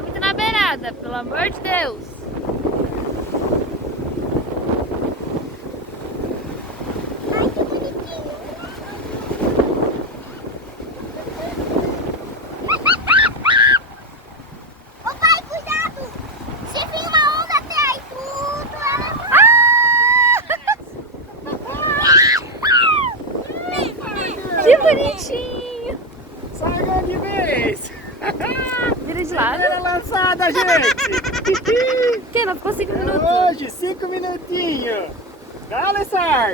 Tá muito na beirada, pelo amor de Deus. Ai, que bonitinho. Ô pai, cuidado! Se vir uma onda até aí tudo, Que bonitinho. Saiu de vez! Vira de lado. Primeira lançada, gente! Que? Não ficou 5 minutos. Hoje, 5 minutinhos! Dá, Alessandro!